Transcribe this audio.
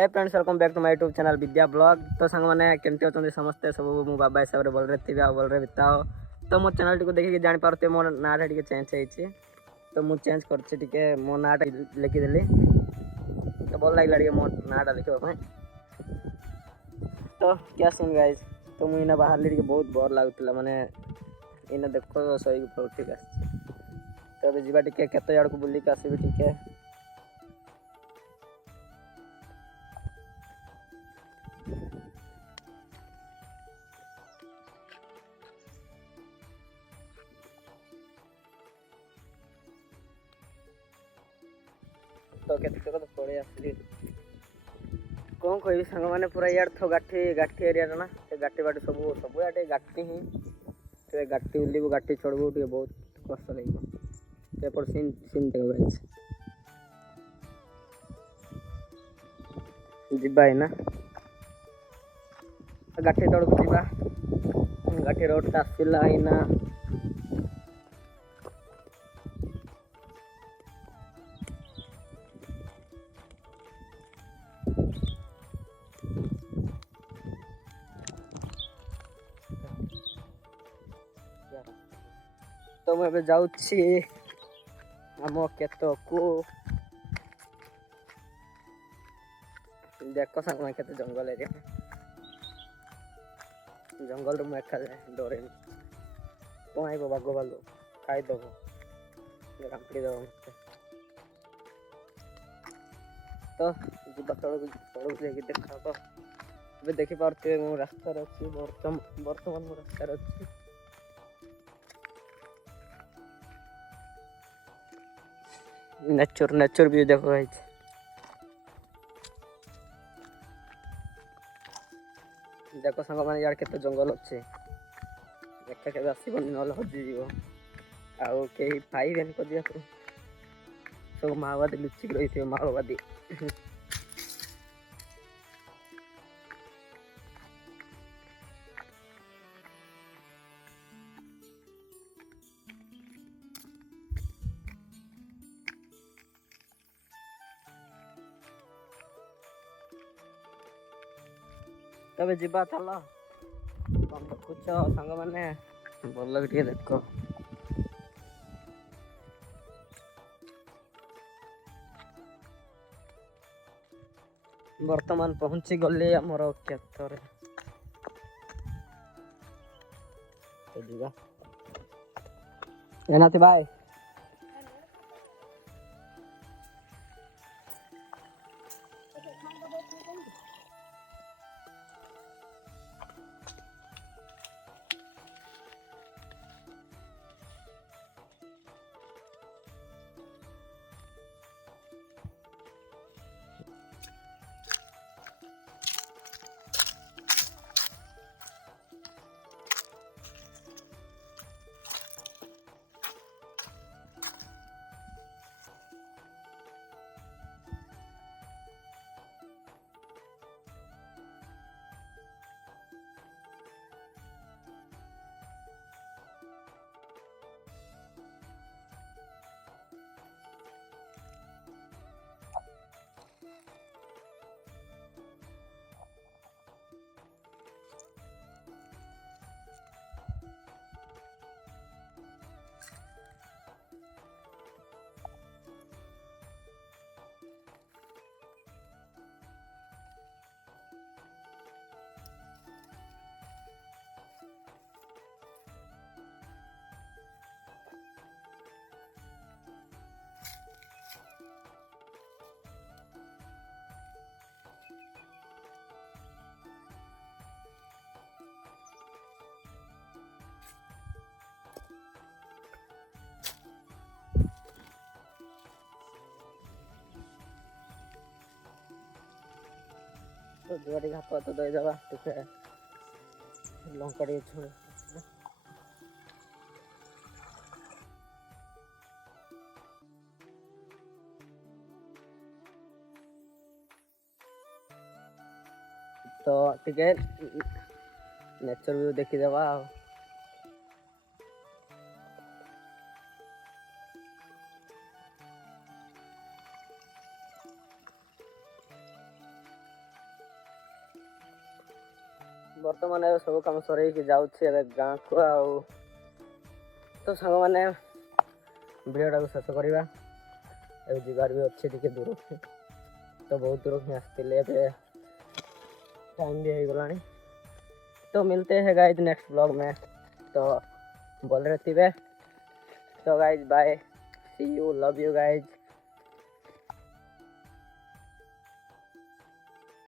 Hey friends welcome back to my YouTube channel Vidya blog. तो song मैंने केमती अच्छा समस्ते सब मो बाबा हिसाब से भलरे थी भलरे बिताओ। तो मो चैनल टी देखिए जापारे मो नाटा टे चेंज होती तो मुझे चेंज कर मो नाटा लिखिदेली तो भल लगे मो नाटा लिखापी। तो क्या सीन गाइज तो मुझे बाहर बहुत बोर लगुला माने इना देख सही ठीक तो अभी जावा टे केत आड़ को बुलिक आसबि टे तो केत पड़े आसली कौन कह सांग मैंने पूरा यार थो गाठी गाठी एरिया ना से गाठी बाटी सब सब आटे गाठी ही तो गाठी उलू गाठी चढ़बू टे बहुत कष्ट लगे सीन सीन देख जीवा ना गाठी तड़क जीवा गाठी रोड का आसला ना तो मुझे जाऊँ आम केत को देख सांग मैं केत जंगल एरिया जंगल मुझे एका जाए डरे कौन आईब बाघ भालू खाईदेव रामपड़ी देव मत तो जीवा तड़क जाकि देखा तो देखिपे मु रास्तार अच्छी बर्तमान मु रास्तार अच्छी नेचर नेचर भी देखो भाई देख सांग मैंने यार केते जंगल अच्छे एका के आसबनी ना हजिज आउ कहीं पाइबेन खोजा सब माओवादी लुचिक रही थे माओवादी तबे जीवा चल कौन देखुच सांग मैंने भल लगे देख बर्तमान पहुंची गली आमर क्षेत्र एनाथी भाई तो जुआटी हाथ तो दे देवा टे लंका टे छोड़ तो टे नेचर व्यू देखीदेवा ବର୍ତ୍ତମାନ ଏବେ ସବୁ କାମ ସରେଇକି ଯାଉଛି ଏବେ ଗାଁକୁ। ଆଉ ତ ସାଙ୍ଗମାନେ ଭିଡ଼ିଓଟାକୁ ଶେଷ କରିବା। ଏବେ ଯିବାର ବି ଅଛି ଟିକେ ଦୂରକୁ, ତ ବହୁତ ଦୂରକୁ ହିଁ ଆସିଥିଲେ, ଏବେ टाइम भी ହେଇଗଲାଣି। तो मिलते हैं गाइज नेक्स्ट ब्लॉग में, तो बोल रहे थे। तो guys bye, see you, love you guys.